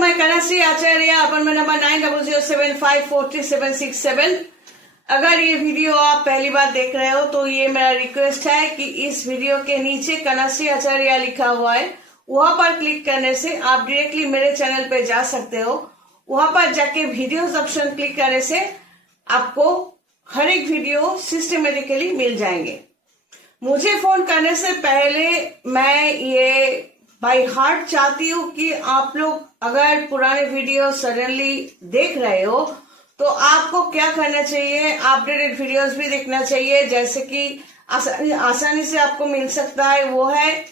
मैं कनश्री आचार्य, appointment number 9007543767। अगर ये वीडियो आप पहली बार देख रहे हो तो ये मेरा रिक्वेस्ट है कि इस वीडियो के नीचे कनश्री आचार्य लिखा हुआ है, वहां पर क्लिक करने से आप डायरेक्टली मेरे चैनल पे जा सकते हो। वहां पर जाके वीडियोस ऑप्शन क्लिक करने से आपको हर एक वीडियो सिस्टमेटिकली मिल जाएंगे। मुझे फोन करने से पहले मैं ये बाय हार्ट चाहती हूँ कि आप लोग अगर पुराने वीडियो सडनली देख रहे हो तो आपको क्या करना चाहिए, अपडेटेड वीडियोस भी देखना चाहिए। जैसे कि आसानी से आपको मिल सकता है वो है,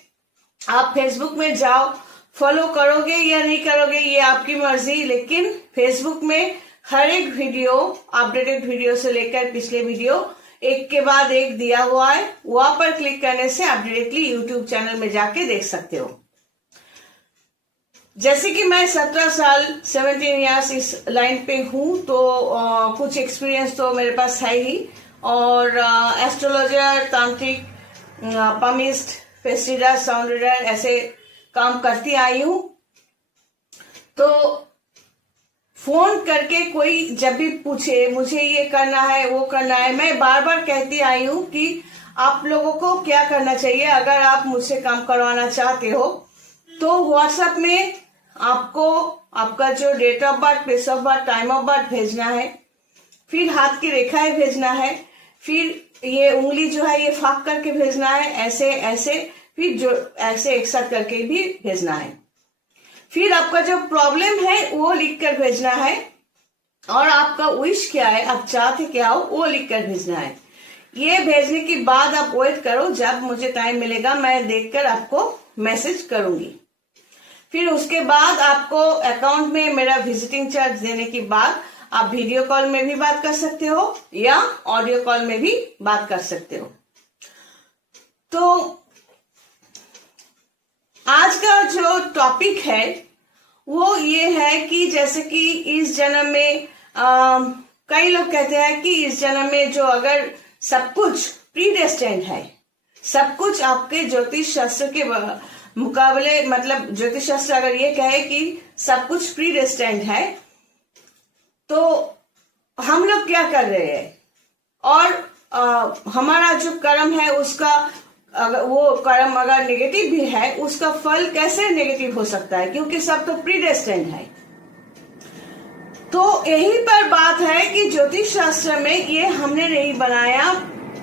आप फेसबुक में जाओ, फॉलो करोगे या नहीं करोगे ये आपकी मर्जी, लेकिन फेसबुक में हर एक वीडियो, अपडेटेड वीडियो से लेकर पिछले वीडियो एक के बाद एक दिया हुआ है। वहां पर क्लिक करने से आप डायरेक्टली यूट्यूब चैनल में जाके देख सकते हो। जैसे कि मैं 17 साल 17 इयर्स इस लाइन पे हूं, तो कुछ एक्सपीरियंस तो मेरे पास है ही। और एस्ट्रोलॉजर, तांत्रिक, पमिस्ट, फेस रीडर, साउंड रीडर ऐसे काम करती आई हूं। तो फोन करके कोई जब भी पूछे मुझे ये करना है वो करना है, मैं बार बार कहती आई हूं कि आप लोगों को क्या करना चाहिए। अगर आप मुझसे काम करवाना चाहते हो तो व्हाट्सएप में आपको आपका जो date of birth, place of birth, time of birth भेजना है, फिर हाथ की रेखाएं भेजना है, फिर ये उंगली जो है ये फाक करके भेजना है, ऐसे ऐसे, फिर जो ऐसे एक साथ करके भी भेजना है। फिर आपका जो प्रॉब्लम है वो लिख कर भेजना है, और आपका विश क्या है, आप चाहते क्या हो वो लिख कर भेजना है। ये भेजने के बाद आप वेट करो, जब मुझे टाइम मिलेगा मैं देखकर आपको मैसेज करूंगी। फिर उसके बाद आपको अकाउंट में मेरा विजिटिंग चार्ज देने के बाद आप वीडियो कॉल में भी बात कर सकते हो या ऑडियो कॉल में भी बात कर सकते हो। तो आज का जो टॉपिक है वो ये है कि जैसे कि इस जन्म में कई लोग कहते हैं कि इस जन्म में जो अगर सब कुछ प्रीडेस्टिन्ड है, सब कुछ आपके ज्योतिष शास्त्र के मुकाबले, मतलब ज्योतिष शास्त्र अगर ये कहे कि सब कुछ प्रीडेस्टिन्ड है, तो हम लोग क्या कर रहे हैं, और हमारा जो कर्म है उसका अगर वो कर्म अगर नेगेटिव भी है उसका फल कैसे नेगेटिव हो सकता है, क्योंकि सब तो प्रीडेस्टिन्ड है। तो यही पर बात है कि ज्योतिष शास्त्र में ये हमने नहीं बनाया,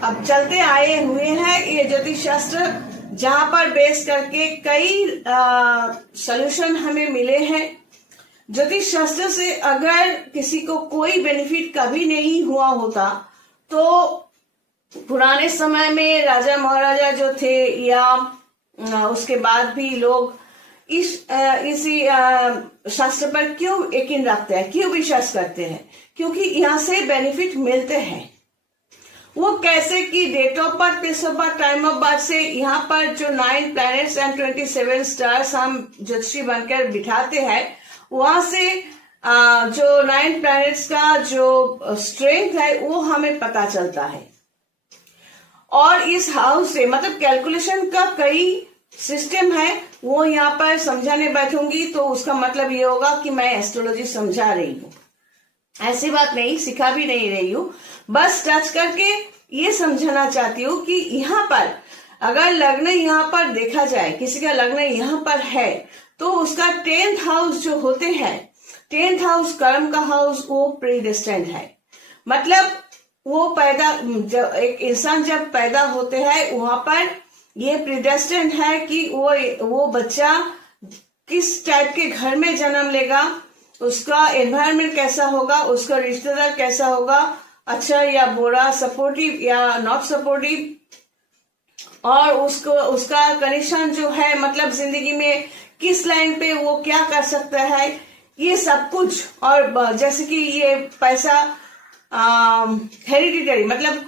अब चलते आए हुए हैं ये ज्योतिष शास्त्र, जहां पर बेस करके कई सॉल्यूशन हमें मिले हैं। ज्योतिष शास्त्र से अगर किसी को कोई बेनिफिट कभी नहीं हुआ होता तो पुराने समय में राजा महाराजा जो थे या उसके बाद भी लोग इसी शास्त्र पर क्यों यकीन रखते हैं, क्यों विश्वास करते हैं, क्योंकि यहाँ से बेनिफिट मिलते हैं। वो कैसे कि date of birth, place of birth, time of birth से यहाँ पर जो 9 प्लैनेट्स एंड 27 स्टार्स हम ज्योतिषी बनकर बिठाते हैं, वहां से जो 9 प्लैनेट्स का जो स्ट्रेंथ है वो हमें पता चलता है। और इस हाउस से मतलब कैलकुलेशन का कई सिस्टम है, वो यहाँ पर समझाने बैठूंगी तो उसका मतलब ये होगा कि मैं एस्ट्रोलॉजी समझा रही हूँ। ऐसी बात नहीं, सिखा भी नहीं रही हूँ, बस टच करके ये समझाना चाहती हूँ कि यहाँ पर अगर लग्न यहाँ पर देखा जाए, किसी का लग्न यहाँ पर है तो उसका 10th हाउस जो होते हैं, 10th हाउस कर्म का हाउस, वो प्रीडेस्टिन्ड है। मतलब वो जब एक इंसान जब पैदा होते हैं वहां पर ये प्रीडेस्टिन्ड है कि वो बच्चा किस टाइप के घर में जन्म लेगा, उसका एनवायरनमेंट कैसा होगा, उसका रिश्तेदार कैसा होगा, अच्छा या बुरा, सपोर्टिव या नॉट सपोर्टिव, और उसका कनेक्शन जो है, मतलब जिंदगी में किस लाइन पे वो क्या कर सकता है, ये सब कुछ। और जैसे कि ये पैसा हेरिडिटरी, मतलब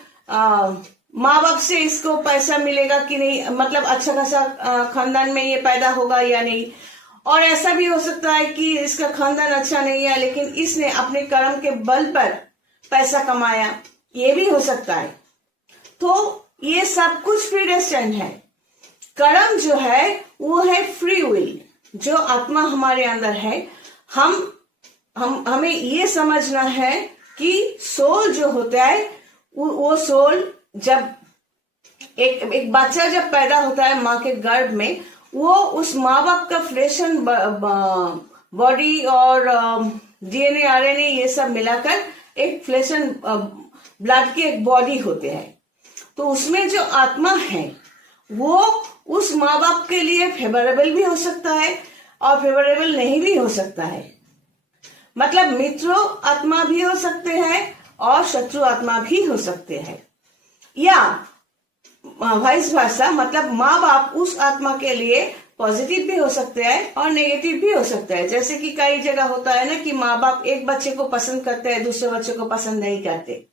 माँ बाप से इसको पैसा मिलेगा कि नहीं, मतलब अच्छा खासा खानदान में ये पैदा होगा या नहीं। और ऐसा भी हो सकता है कि इसका खानदान अच्छा नहीं है लेकिन इसने अपने कर्म के बल पर पैसा कमाया, ये भी हो सकता है। तो ये सब प्री प्रीडेस्टिन्ड है। कर्म जो है वो है फ्री विल, जो आत्मा हमारे अंदर है, हमें ये समझना है कि सोल जो होता है वो सोल जब एक बच्चा जब पैदा होता है माँ के गर्भ में, वो उस माँ बाप का फ्लेश एंड बॉडी और डीएनए आरएनए ये सब मिलाकर एक फ्लेश एंड ब्लड की एक बॉडी होते हैं। तो उसमें जो आत्मा है वो उस माँ बाप के लिए फेवरेबल भी हो सकता है और फेवरेबल नहीं भी हो सकता है। मतलब मित्र आत्मा भी हो सकते हैं और शत्रु आत्मा भी हो सकते हैं, या वाइस वर्सा। मतलब माँ बाप उस आत्मा के लिए पॉजिटिव भी हो सकते हैं और नेगेटिव भी हो सकता है। जैसे कि कई जगह होता है ना कि माँ बाप एक बच्चे को पसंद करते हैं, दूसरे बच्चे को पसंद नहीं करते।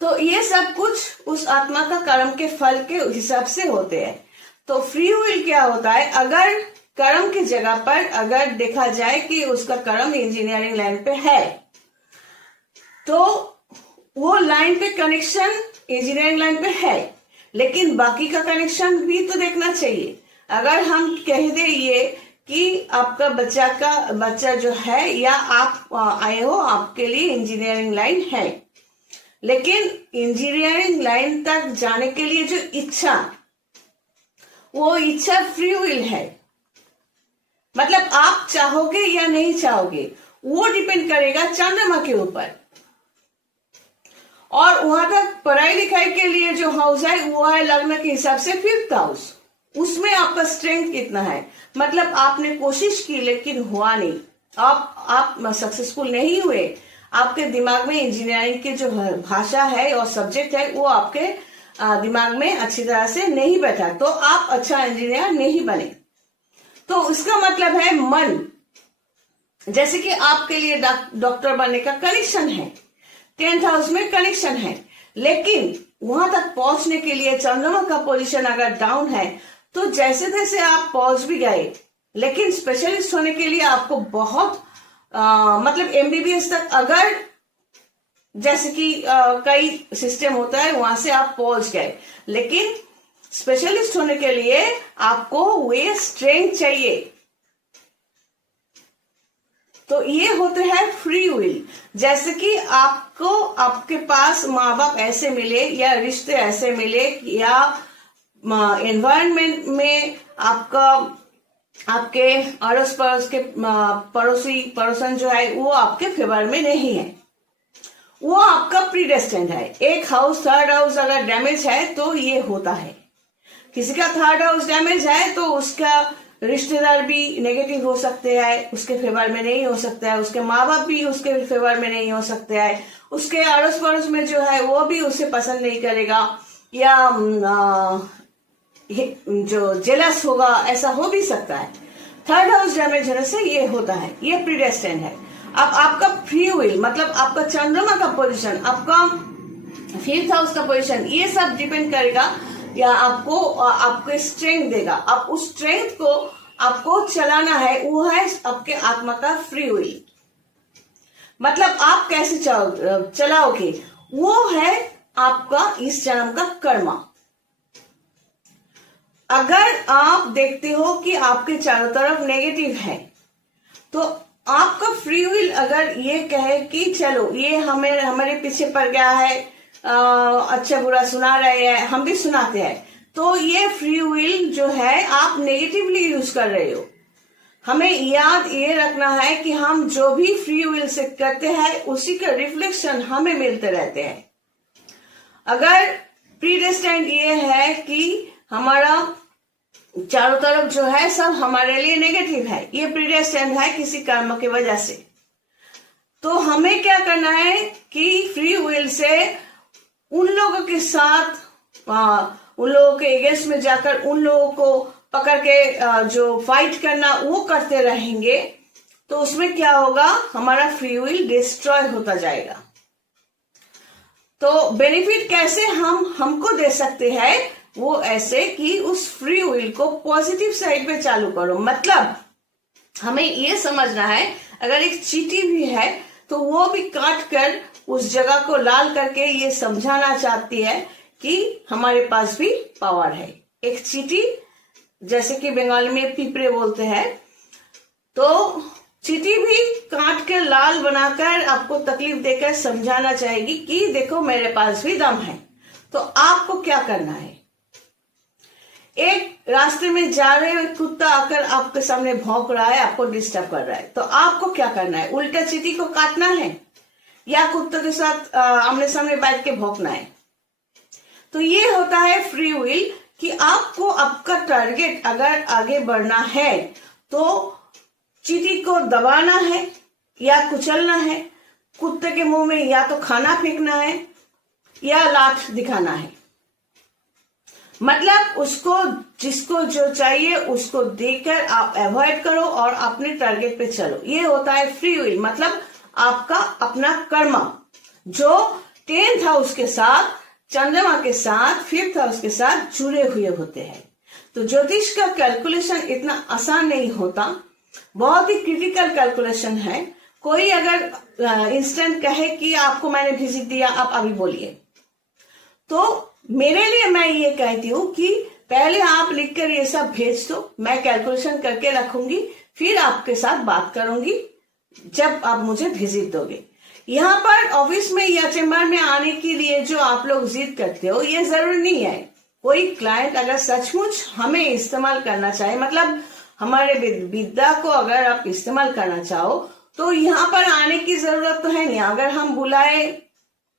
तो ये सब कुछ उस आत्मा का कर्म के फल के हिसाब से होते हैं। तो फ्री विल क्या होता है, अगर कर्म की जगह पर अगर देखा जाए कि उसका कर्म इंजीनियरिंग लाइन पे है, तो वो लाइन पे कनेक्शन इंजीनियरिंग लाइन पे है, लेकिन बाकी का कनेक्शन भी तो देखना चाहिए। अगर हम कह दे ये कि आपका बच्चा जो है या आप आए हो, आपके लिए इंजीनियरिंग लाइन है, लेकिन इंजीनियरिंग लाइन तक जाने के लिए जो इच्छा, वो इच्छा फ्री विल है। मतलब आप चाहोगे या नहीं चाहोगे वो डिपेंड करेगा चंद्रमा के ऊपर। और वहां तक पढ़ाई लिखाई के लिए जो हाउस है वो है लग्न के हिसाब से 5th हाउस। उसमें आपका स्ट्रेंथ कितना है, मतलब आपने कोशिश की लेकिन हुआ नहीं, आप सक्सेसफुल नहीं हुए, आपके दिमाग में इंजीनियरिंग की जो भाषा है और सब्जेक्ट है वो आपके दिमाग में अच्छी तरह से नहीं बैठा, तो आप अच्छा इंजीनियर नहीं बने। तो इसका मतलब है मन, जैसे कि आपके लिए डॉक्टर बनने का कनेक्शन है, 10th हाउस में कनेक्शन है, लेकिन वहां तक पहुंचने के लिए चंद्रमा का पोजीशन अगर डाउन है, तो जैसे तैसे आप पहुंच भी गए, लेकिन स्पेशलिस्ट होने के लिए आपको बहुत मतलब एमबीबीएस तक, अगर जैसे कि कई सिस्टम होता है वहां से आप पहुंच गए, लेकिन स्पेशलिस्ट होने के लिए आपको वे स्ट्रेंथ चाहिए। तो ये होते हैं फ्री विल। जैसे कि आपको आपके पास माँ बाप ऐसे मिले या रिश्ते ऐसे मिले या एनवायरनमेंट में आपके अड़ोस पड़ोस के पड़ोसन जो है वो आपके फेवर में नहीं है, वो आपका प्रीडेस्टिन्ड है। एक हाउस 3rd हाउस अगर डैमेज है तो ये होता है। किसी का 3rd हाउस डैमेज है तो उसका रिश्तेदार भी नेगेटिव हो सकते हैं, उसके फेवर में नहीं हो सकता है, उसके माँ बाप भी उसके फेवर में नहीं हो सकते हैं, उसके अड़ोस पड़ोस में जो है वो भी उसे पसंद नहीं करेगा, या जो जेलस होगा, ऐसा हो भी सकता है। 3rd हाउस डैमेज होने से ये होता है, ये प्रीडेस्टिन्ड है। अब आपका फ्री विल मतलब आपका चंद्रमा का पोजीशन, आपका 5th हाउस का पोजीशन, ये सब डिपेंड करेगा या आपको स्ट्रेंथ देगा। अब उस स्ट्रेंथ को आपको चलाना है, वो है आपके आत्मा का फ्री विल। मतलब आप कैसे चलाओगे वो है आपका इस जन्म का कर्म। अगर आप देखते हो कि आपके चारों तरफ नेगेटिव है, तो आपका फ्री विल अगर ये कहे कि चलो ये हमारे पीछे पड़ गया है, अच्छा बुरा सुना रहे हैं, हम भी सुनाते हैं, तो ये फ्री विल जो है आप नेगेटिवली यूज कर रहे हो। हमें याद ये रखना है कि हम जो भी फ्री विल से करते हैं उसी का रिफ्लेक्शन हमें मिलते रहते हैं। अगर प्रीडेस्टाइन्ड ये है कि हमारा चारों तरफ जो है सब हमारे लिए नेगेटिव है, ये प्रीडेस्टाइन्ड है किसी कर्म की वजह से, तो हमें क्या करना है कि फ्री विल से उन लोगों के साथ, उन लोगों के अगेंस्ट में जाकर उन लोगों को पकड़ के जो फाइट करना वो करते रहेंगे, तो उसमें क्या होगा, हमारा फ्री विल डिस्ट्रॉय होता जाएगा। तो बेनिफिट कैसे हमको दे सकते हैं, वो ऐसे कि उस फ्री विल को पॉजिटिव साइड पे चालू करो। मतलब हमें ये समझना है, अगर एक चींटी भी है तो वो भी काट कर उस जगह को लाल करके ये समझाना चाहती है कि हमारे पास भी पावर है। एक चींटी, जैसे कि बंगाली में पिपरे बोलते हैं, तो लाल बनाकर, आपको तकलीफ देकर समझाना चाहेगी कि देखो मेरे पास भी दम है। तो आपको क्या करना है, एक रास्ते में जा रहे हो, कुत्ता आकर आपके सामने भौंक रहा है, आपको डिस्टर्ब कर रहा है, तो आपको क्या करना है, उल्टा चीटी को काटना है या कुत्ते के साथ आमने सामने बैठ के भौंकना है। तो ये होता है फ्री विल, कि आपको आपका टारगेट अगर आगे बढ़ना है तो चींटी को दबाना है या कुचलना है, कुत्ते के मुंह में या तो खाना फेंकना है या लात दिखाना है। मतलब उसको, जिसको जो चाहिए उसको देकर आप अवॉइड करो और अपने टारगेट पे चलो। ये होता है फ्री विल, मतलब आपका अपना कर्म जो 10th हाउस के साथ, चंद्रमा के साथ, 5th हाउस के साथ जुड़े हुए होते हैं। तो ज्योतिष का कैलकुलेशन इतना आसान नहीं होता, बहुत ही क्रिटिकल कैलकुलेशन है। कोई अगर इंस्टेंट कहे कि आपको मैंने विजिट दिया, आप अभी बोलिए, तो मेरे लिए मैं ये कहती हूँ कि पहले आप लिखकर ये सब भेज दो, मैं कैलकुलेशन करके रखूंगी, फिर आपके साथ बात करूंगी जब आप मुझे विजिट दोगे। यहाँ पर ऑफिस में या चेम्बर में आने के लिए जो आप लोग जिद करते हो, ये जरूरी नहीं है। कोई क्लाइंट अगर सचमुच हमें इस्तेमाल करना चाहे, मतलब हमारे विद्या को अगर आप इस्तेमाल करना चाहो, तो यहाँ पर आने की जरूरत तो है नहीं। अगर हम बुलाए,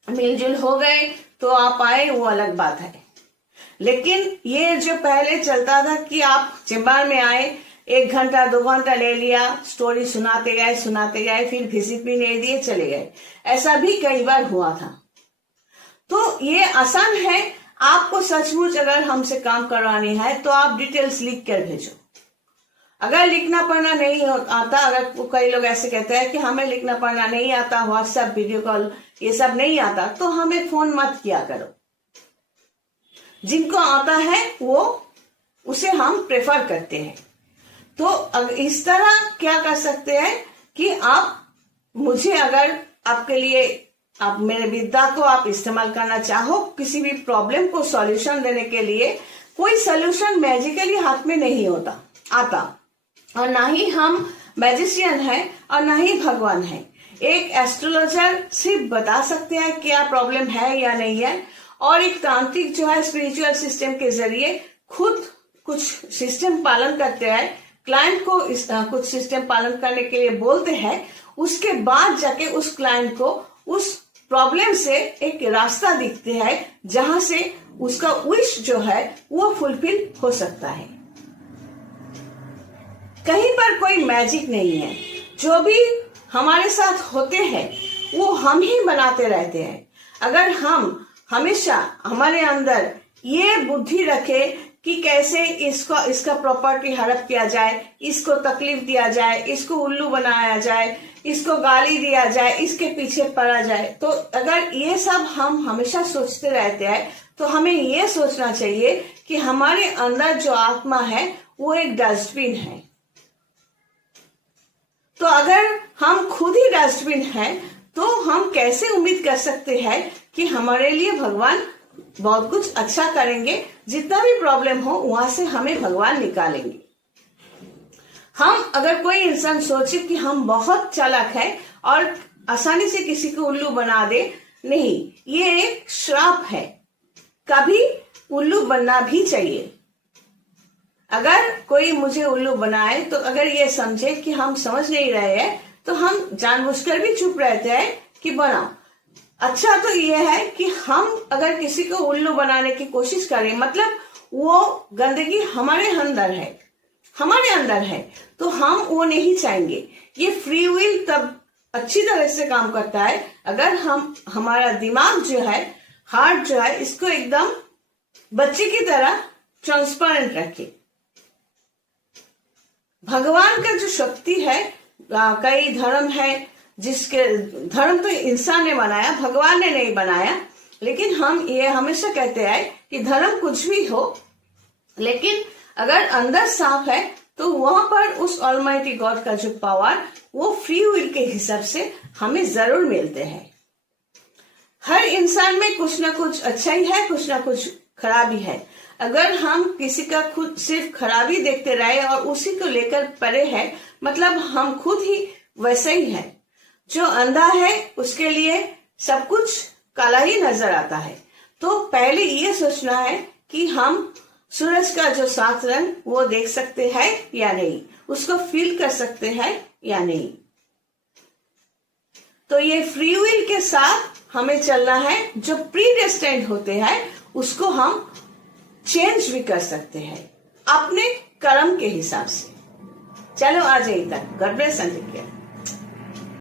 मिलजुल हो गए तो आप आए, वो अलग बात है। लेकिन ये जो पहले चलता था कि आप चेम्बर में आए, 1 घंटा 2 घंटा ले लिया, स्टोरी सुनाते गए, फिर विजिट भी नहीं दिए, चले गए, ऐसा भी कई बार हुआ था। तो ये आसान है। आपको सचमुच अगर हमसे काम करवानी है तो आप डिटेल्स लिख कर भेजो। अगर लिखना पढ़ना नहीं आता, अगर कई लोग ऐसे कहते हैं कि हमें लिखना पढ़ना नहीं आता, व्हाट्सएप, वीडियो कॉल ये सब नहीं आता, तो हमें फोन मत किया करो। जिनको आता है वो, उसे हम प्रेफर करते हैं। तो इस तरह क्या कर सकते हैं कि आप मुझे, अगर आपके लिए, आप मेरे विद्या को आप इस्तेमाल करना चाहो किसी भी प्रॉब्लम को सॉल्यूशन देने के लिए, कोई सॉल्यूशन मैजिकली हाथ में नहीं आता, और ना ही हम मैजिशियन है और ना ही भगवान है। एक एस्ट्रोलॉजर सिर्फ बता सकते हैं क्या प्रॉब्लम है या नहीं है, और एक तांत्रिक जो है स्पिरिचुअल सिस्टम के जरिए खुद कुछ सिस्टम पालन करते हैं, क्लाइंट को कुछ सिस्टम पालन करने के लिए बोलते हैं, उसके बाद जाके उस क्लाइंट को उस प्रॉब्लम से एक रास्ता दिखते हैं जहां से उसका विश जो है वो फुलफिल हो सकता है। कहीं पर कोई मैजिक नहीं है, जो भी हमारे साथ होते हैं वो हम ही बनाते रहते हैं। अगर हम हमेशा हमारे अंदर ये बुद्धि रखे कि कैसे इसका प्रॉपर्टी हड़प किया जाए, इसको तकलीफ दिया जाए, इसको उल्लू बनाया जाए, इसको गाली दिया जाए, इसके पीछे पड़ा जाए, तो अगर ये सब हम हमेशा सोचते रहते हैं तो हमें ये सोचना चाहिए कि हमारे अंदर जो आत्मा है वो एक डस्टबिन है। तो अगर हम खुद ही डस्टबिन हैं तो हम कैसे उम्मीद कर सकते हैं कि हमारे लिए भगवान बहुत कुछ अच्छा करेंगे। जितना भी प्रॉब्लम हो वहां से हमें भगवान निकालेंगे। हम, अगर कोई इंसान सोचे कि हम बहुत चालाक है और आसानी से किसी को उल्लू बना दे, नहीं, ये एक श्राप है। कभी उल्लू बनना भी चाहिए। अगर कोई मुझे उल्लू बनाए तो अगर ये समझे कि हम समझ नहीं रहे हैं तो हम जानबूझकर भी चुप रहते हैं कि बनाओ। अच्छा तो ये है कि हम अगर किसी को उल्लू बनाने की कोशिश करें, मतलब वो गंदगी हमारे अंदर है तो हम वो नहीं चाहेंगे। ये फ्री विल तब अच्छी तरह से काम करता है अगर हम, हमारा दिमाग जो है, हार्ट जो है, इसको एकदम बच्चे की तरह ट्रांसपेरेंट रखे। भगवान का जो शक्ति है, कई धर्म है जिसके, धर्म तो इंसान ने बनाया, भगवान ने नहीं बनाया, लेकिन हम ये हमेशा कहते हैं कि धर्म कुछ भी हो, लेकिन अगर अंदर साफ है तो वहां पर उस ऑलमाइटी गॉड का जो पावर, वो फ्री विल के हिसाब से हमें जरूर मिलते हैं। हर इंसान में कुछ ना कुछ अच्छाई है, कुछ ना कुछ खराबी है। अगर हम किसी का खुद सिर्फ खराबी देखते रहे और उसी को लेकर पड़े हैं, मतलब हम खुद ही वैसे ही हैं। जो अंधा है उसके लिए सब कुछ काला ही नजर आता है। तो पहले ये सोचना है कि हम सूरज का जो 7 रंग वो देख सकते हैं या नहीं, उसको फील कर सकते हैं या नहीं। तो ये फ्री विल के साथ हमें चलना है। जो प्रीडेस्टाइन्ड होते हैं उसको हम चेंज भी कर सकते हैं अपने कर्म के हिसाब से। चलो आज यहीं तक। God bless and take care.